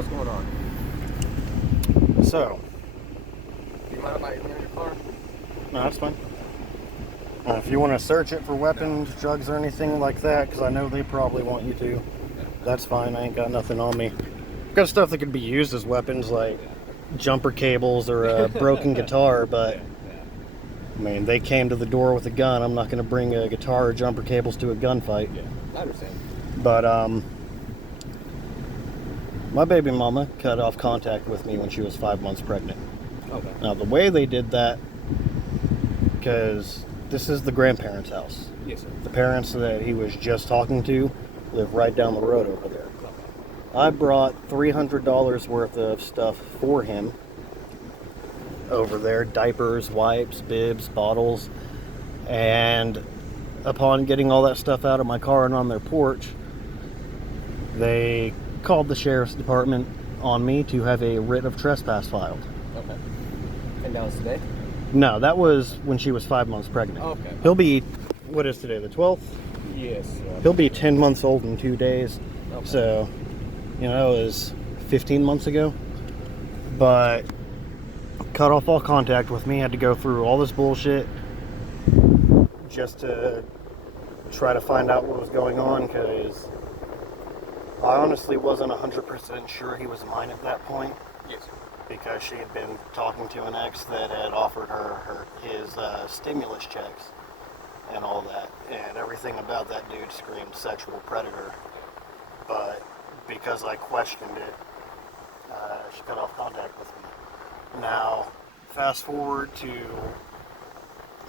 what's going on? So, Do you mind if I enter your car? no, that's fine. If you want to search it for weapons, drugs, or anything like that, because I know they probably want you to, that's fine. I ain't got nothing on me. I've got stuff that could be used as weapons, like jumper cables or a broken guitar, but I mean, they came to the door with a gun. I'm not going to bring a guitar or jumper cables to a gunfight. Yeah, I understand. But, my baby mama cut off contact with me when she was 5 months pregnant. Okay. Now, the way they did that, because this is the grandparents' house. Yes, sir. The parents that he was just talking to live right down the road over there. I brought $300 worth of stuff for him over there. Diapers, wipes, bibs, bottles. And upon getting all that stuff out of my car and on their porch, they called the sheriff's department on me to have a writ of trespass filed. Okay. And that was today? No, that was when she was 5 months pregnant. Okay. He'll be, what is today, the 12th? Yes. He'll be 10 months old in 2 days. Okay. So, you know, it was 15 months ago. But cut off all contact with me. Had to go through all this bullshit just to try to find out what was going on, because I honestly wasn't 100% sure he was mine at that point. Yes. Because she had been talking to an ex that had offered her his stimulus checks and all that, and everything about that dude screamed sexual predator. But because I questioned it, she cut off contact with me. Now, fast forward to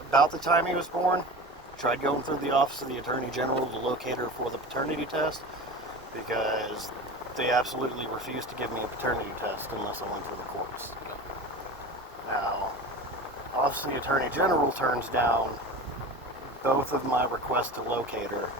about the time he was born, tried going through the office of the Attorney General to locate her for the paternity test, because they absolutely refused to give me a paternity test unless I went through the courts. Now, Office of the Attorney General turns down both of my requests to locate her,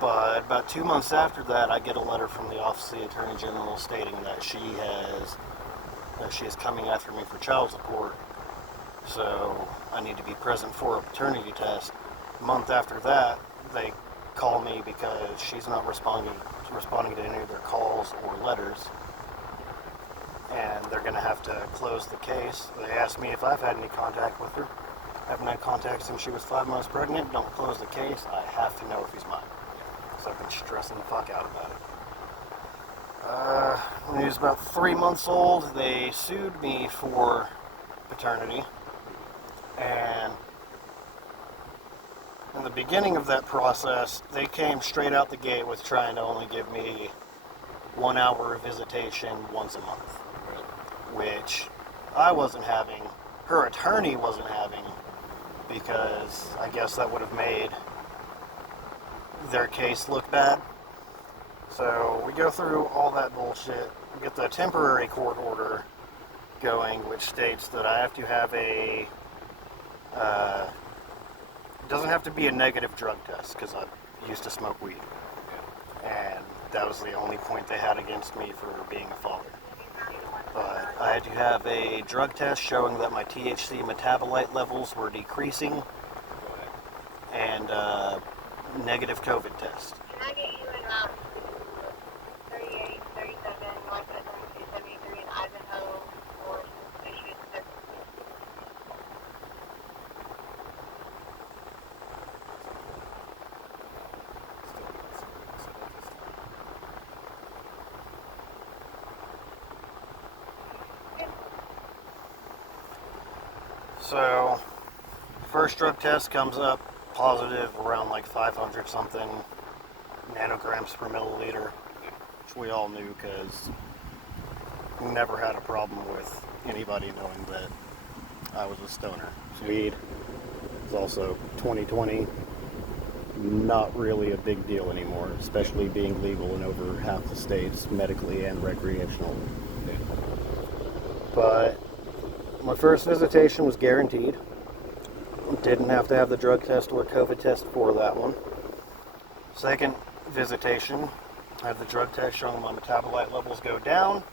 but about 2 months after that, I get a letter from the Office of the Attorney General stating that she is coming after me for child support, so I need to be present for a paternity test. A month after that, they call me because she's not responding to any of their calls or letters, and they're going to have to close the case. They asked me if I've had any contact with her. I haven't had contact since she was 5 months pregnant. Don't close the case. I have to know if he's mine, because I've been stressing the fuck out about it. When he was about 3 months old, they sued me for paternity, and in the beginning of that process, they came straight out the gate with trying to only give me 1 hour of visitation once a month, which I wasn't having, her attorney wasn't having, because I guess that would have made their case look bad. So we go through all that bullshit, we get the temporary court order going, which states that I have to have a it doesn't have to be a negative drug test, because I used to smoke weed. And that was the only point they had against me for being a father. But I had to have a drug test showing that my THC metabolite levels were decreasing, and a negative COVID test. Can I get you in 38, 37, West Edmonds, 273 in Ivanhoe, or issues? So, first drug test comes up positive around like 500 something nanograms per milliliter, which we all knew because we never had a problem with anybody knowing that I was a stoner. Weed is also 2020, not really a big deal anymore, especially being legal in over half the states, medically and recreational. But my first visitation was guaranteed. Didn't have to have the drug test or COVID test for that one. Second visitation, I had the drug test showing my metabolite levels go down,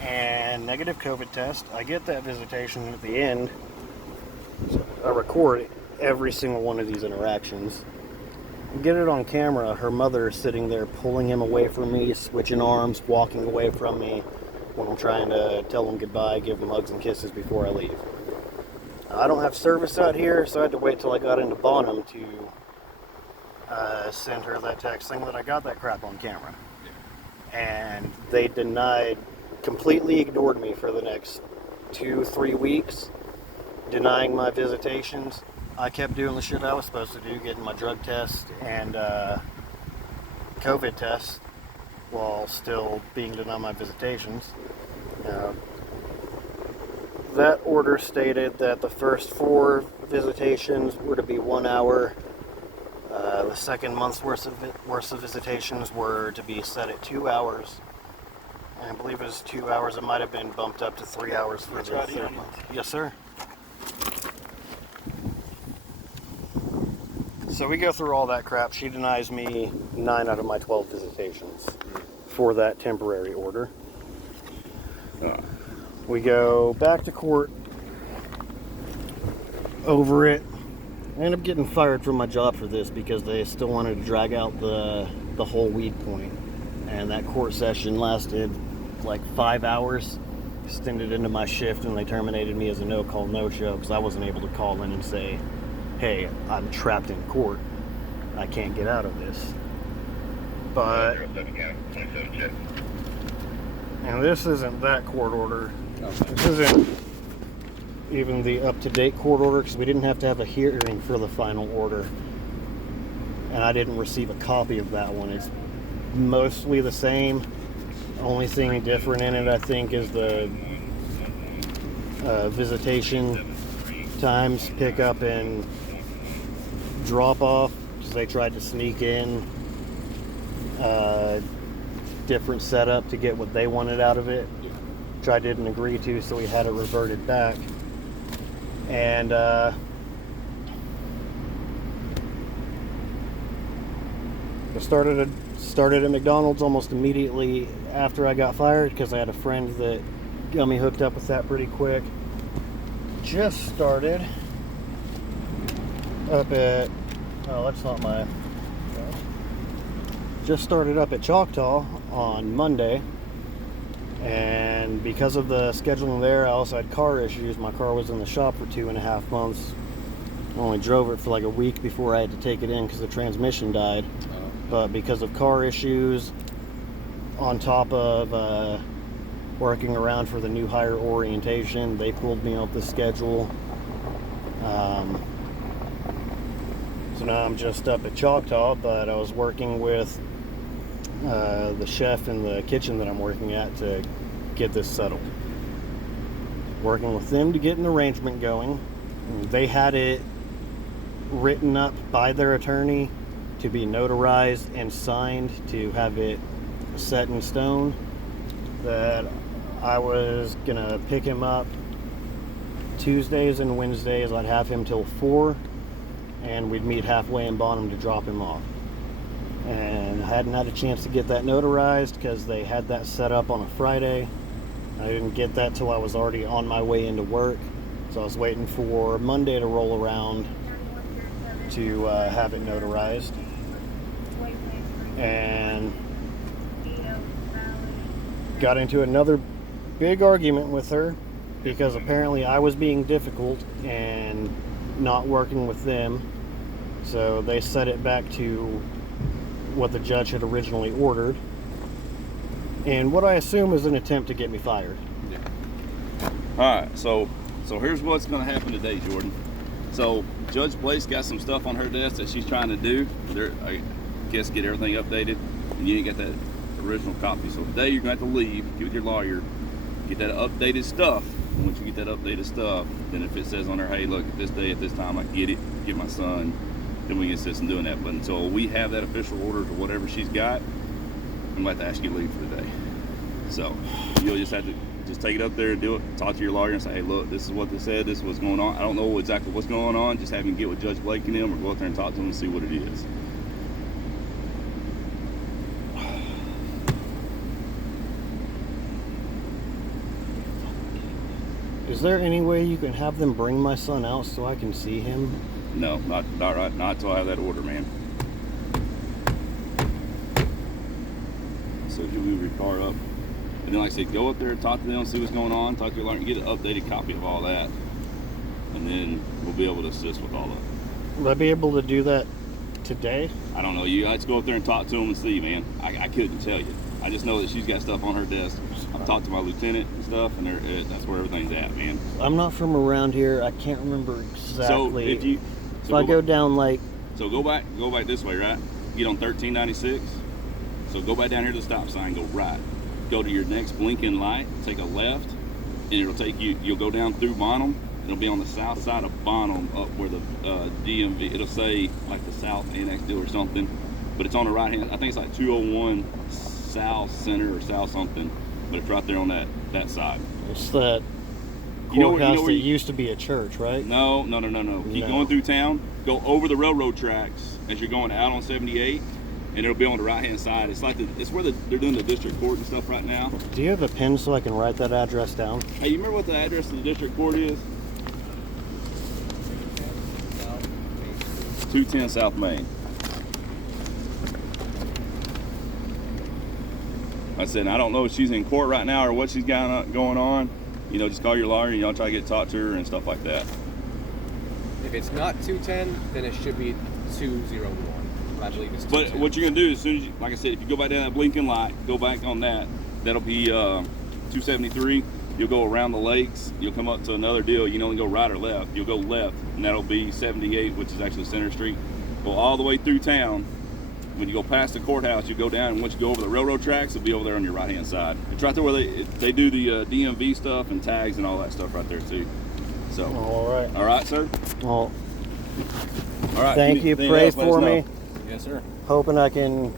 and negative COVID test. I get that visitation at the end. So I record every single one of these interactions. get it on camera. Her mother is sitting there pulling him away from me, switching arms, walking away from me when I'm trying to tell him goodbye, give him hugs and kisses before I leave. I don't have service out here, so I had to wait till I got into Bonham to send her that text saying that I got that crap on camera. And they completely ignored me for the next 2-3 weeks, denying my visitations. I kept doing the shit I was supposed to do, getting my drug test and COVID test while still being denied my visitations. That order stated that the first 4 visitations were to be 1 hour. The second month's worth of visitations were to be set at 2 hours. And I believe it was 2 hours. It might have been bumped up to 3 hours for the third month. Yes, sir. So we go through all that crap. She denies me 9 out of my 12 visitations for that temporary order. We go back to court over it. I ended up getting fired from my job for this because they still wanted to drag out the whole weed point. And that court session lasted like 5 hours, extended into my shift, and they terminated me as a no-call, no-show because I wasn't able to call in and say, hey, I'm trapped in court. I can't get out of this. But, and this isn't that court order. This isn't even the up-to-date court order because we didn't have to have a hearing for the final order. And I didn't receive a copy of that one. It's mostly the same. Only thing different in it, I think, is the visitation times, pick up and drop off, because they tried to sneak in different setup to get what they wanted out of it, which I didn't agree to, so we had it reverted back. And I started at McDonald's almost immediately after I got fired because I had a friend that got me hooked up with that pretty quick. Just started up at just started up at Choctaw on Monday, and because of the scheduling there, I also had car issues. My car was in the shop for 2.5 months. I only drove it for like a week before I had to take it in because the transmission died. But because of car issues, on top of working around for the new hire orientation, they pulled me off the schedule. So now I'm just up at Choctaw, but I was working with the chef in the kitchen that I'm working at to get this settled. Working with them to get an arrangement going. They had it written up by their attorney to be notarized and signed to have it set in stone that I was gonna pick him up Tuesdays and Wednesdays. I'd have him till 4, and we'd meet halfway in Bonham to drop him off. And I hadn't had a chance to get that notarized because they had that set up on a Friday. I didn't get that till I was already on my way into work, so I was waiting for Monday to roll around to have it notarized. And got into another big argument with her because apparently I was being difficult and not working with them. So they set it back to what the judge had originally ordered, and what I assume is an attempt to get me fired. Yeah. All right, so here's what's going to happen today, Jordan. So Judge Blake's got some stuff on her desk that she's trying to do. I guess get everything updated, and you ain't got that original copy. So today you're going to have to leave, get with your lawyer, get that updated stuff. And once you get that updated stuff, then if it says on there, hey, look, at this day, at this time, I get it, get my son, then we can assist in doing that. But until we have that official order to whatever she's got, I'm going to have to ask you to leave for the day. So you'll just have to just take it up there and do it, talk to your lawyer and say, hey, look, this is what they said, this is what's going on. I don't know exactly what's going on. Just have him get with Judge Blake and them, or go up there and talk to them and see what it is. Is there any way you can have them bring my son out so I can see him? No, not right, not until I have that order, man. so if you move your car up. And then, like I said, go up there and talk to them, see what's going on, talk to your lawyer, and get an updated copy of all that. And then we'll be able to assist with all that. Would I be able to do that today? I don't know. You guys go up there and talk to them and see, man. I couldn't tell you. I just know that she's got stuff on her desk. I've talked to my lieutenant and stuff, and that's where everything's at, man. I'm not from around here. I can't remember exactly. So if you, so I go down like. So go back this way, right? Get on 1396. So go back down here to the stop sign, go right. Go to your next blinking light, take a left, and it'll take you. You'll go down through Bonham. It'll be on the south side of Bonham, up where the DMV. It'll say like the South Annex deal or something, but it's on the right hand. I think it's like 201 South Center or South something, but it's right there on that side. It's that You know courthouse where that you- used to be a church, right? No. Keep No. going through town. Go over the railroad tracks as you're going out on 78, and it'll be on the right hand side. It's like it's where they're doing the district court and stuff right now. Do you have a pen so I can write that address down? Hey, you remember what the address of the district court is? 210 South Main. I said, I don't know if she's in court right now or what she's got going on. You know, just call your lawyer and y'all try to get talk to her and stuff like that. If it's not 210, then it should be 201. I believe it's 210. But what you're gonna do as soon as you, like I said, if you go back down that blinking light, go back on that. That'll be 273. You'll go around the lakes. You'll come up to another deal. You can only go right or left. You'll go left, and that'll be 78, which is actually Center Street. Go all the way through town. When you go past the courthouse, you go down, and once you go over the railroad tracks, it'll be over there on your right-hand side. It's right there where they do the DMV stuff and tags and all that stuff right there too. So, All all right, sir. Well, All right. thank you. Anything Pray else, let us for know. me. Yes, sir. Hoping I can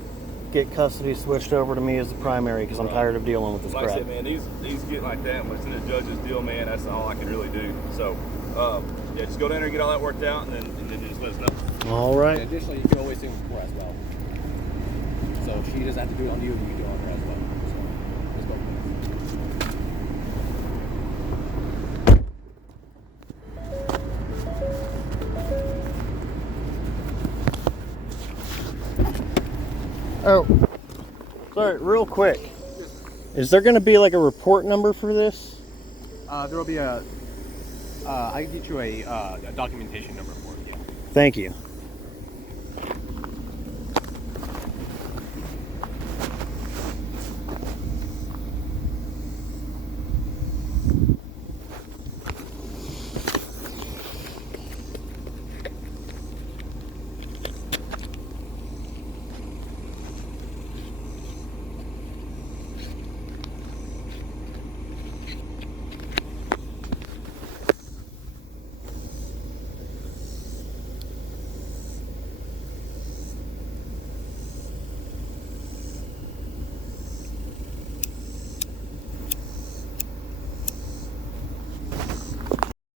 get custody switched over to me as the primary because I'm Right. tired of dealing with this Like I crap. said, man, these get like that when it's in a judge's deal, man. That's all I can really do. So, yeah, just go down there and get all that worked out, and then just let us know. All And right. additionally, you can always do it with her as well. So if she doesn't have to do it on you, you can do it on her as well. So, let's go. Oh, sorry, real quick. Is there going to be like a report number for this? There will be I can get you a documentation number for it. Yeah. Thank you.